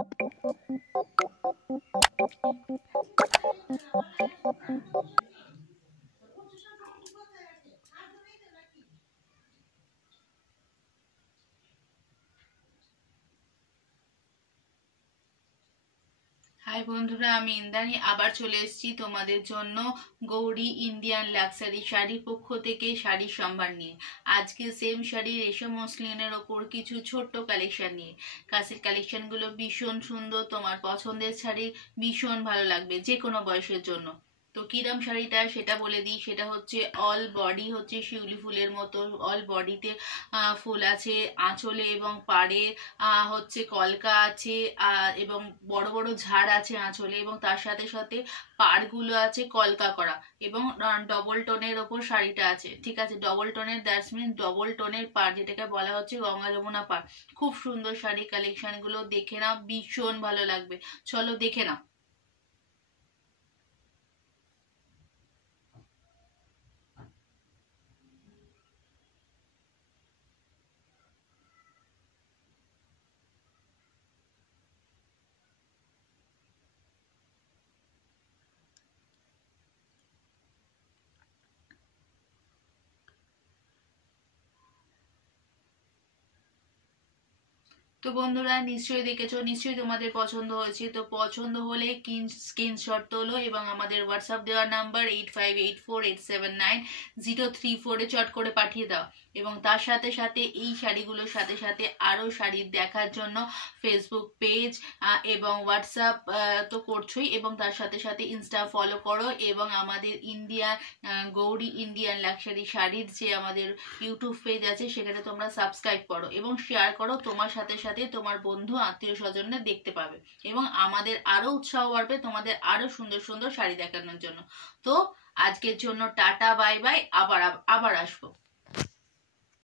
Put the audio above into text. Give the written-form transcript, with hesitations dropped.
High বন্ধুরা, আমি ইন্দ্রাণী আবার চলে এসেছি তোমাদের জন্য গৌরী ইন্ডিয়ান লাক্সারি শাড়ির পক্ষ থেকে শাড়ির সম্ভার নিয়ে। আজকে সেম শাড়ি রেশম মসলিনের ওপর কিছু ছোট্ট কালেকশন নিয়ে। কাছের কালেকশনগুলো ভীষণ সুন্দর, তোমার পছন্দের শাড়ি ভীষণ ভালো লাগবে যে কোনো বয়সের জন্য। তো কিরম শাড়িটা সেটা বলে দিই। সেটা হচ্ছে অল বডি হচ্ছে শিউলি ফুলের মতো, অল বডিতে ফুল আছে, আঁচলে এবং পাড়ে হচ্ছে কলকা আছে, এবং বড় বড় ঝাড় আছে আঁচলে, এবং তার সাথে সাথে পাড়গুলো আছে কলকা করা, এবং ডবল টোনের ওপর শাড়িটা আছে। ঠিক আছে, ডবল টোনের, দ্যাটস মিন ডবল টোনের পাড়, যেটাকে বলা হচ্ছে গঙ্গা যমুনা পাড়। খুব সুন্দর শাড়ি কালেকশনগুলো, দেখে নাও, ভীষণ ভালো লাগবে। চলো দেখে নাও। তো বন্ধুরা, নিশ্চয়ই দেখেছো, নিশ্চয়ই তোমাদের পছন্দ হয়েছে। তো পছন্দ হলে স্ক্রিনশট তোলো এবং আমাদের হোয়াটসঅ্যাপ দেওয়ার নাম্বার 8584879034-এ চট করে পাঠিয়ে দাও। এবং তার সাথে সাথে এই শাড়িগুলোর সাথে সাথে আরও শাড়ি দেখার জন্য ফেসবুক পেজ এবং হোয়াটসঅ্যাপ তো করছোই, এবং তার সাথে সাথে ইনস্টা ফলো করো, এবং আমাদের গৌরী ইন্ডিয়ান লাক্সারি শাড়ির যে আমাদের ইউটিউব পেজ আছে সেখানে তোমরা সাবস্ক্রাইব করো এবং শেয়ার করো। তোমার সাথে সাথে তোমার বন্ধু আত্মীয় স্বজনরা দেখতে পাবে, এবং আমাদের আরো উৎসাহ বাড়বে তোমাদের আরো সুন্দর সুন্দর শাড়ি দেখানোর জন্য। তো আজকের জন্য টাটা, বাই বাই, আবার আবার আসবো।